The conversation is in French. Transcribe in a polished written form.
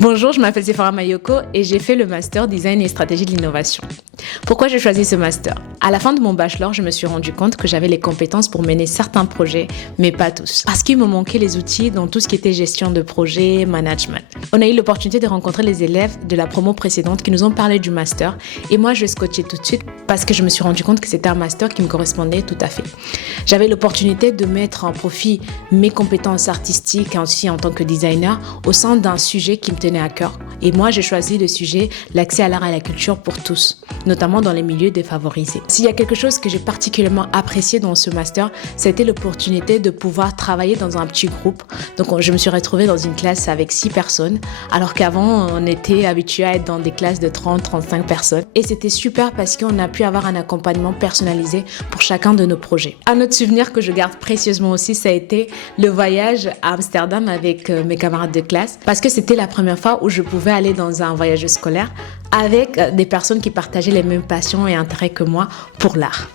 Bonjour, je m'appelle Sephora Mayoko et j'ai fait le master design et stratégie de l'innovation. Pourquoi j'ai choisi ce master? À la fin de mon bachelor, je me suis rendu compte que j'avais les compétences pour mener certains projets, mais pas tous. Parce qu'il me manquait les outils dans tout ce qui était gestion de projet, management. On a eu l'opportunité de rencontrer les élèves de la promo précédente qui nous ont parlé du master et moi je scotchais tout de suite parce que je me suis rendu compte que c'était un master qui me correspondait tout à fait. J'avais l'opportunité de mettre en profit mes compétences artistiques aussi en tant que designer au sein d'un sujet qui me tenait à cœur. Et moi, j'ai choisi le sujet l'accès à l'art et à la culture pour tous, notamment dans les milieux défavorisés. S'il y a quelque chose que j'ai particulièrement apprécié dans ce master, c'était l'opportunité de pouvoir travailler dans un petit groupe. Donc, je me suis retrouvée dans une classe avec 6 personnes, alors qu'avant, on était habitué à être dans des classes de 30-35 personnes. Et c'était super parce qu'on a pu avoir un accompagnement personnalisé pour chacun de nos projets. Un autre souvenir que je garde précieusement aussi, ça a été le voyage à Amsterdam avec mes camarades de classe, parce que c'était la première fois où je pouvais aller dans un voyage scolaire avec des personnes qui partageaient les mêmes passions et intérêts que moi pour l'art.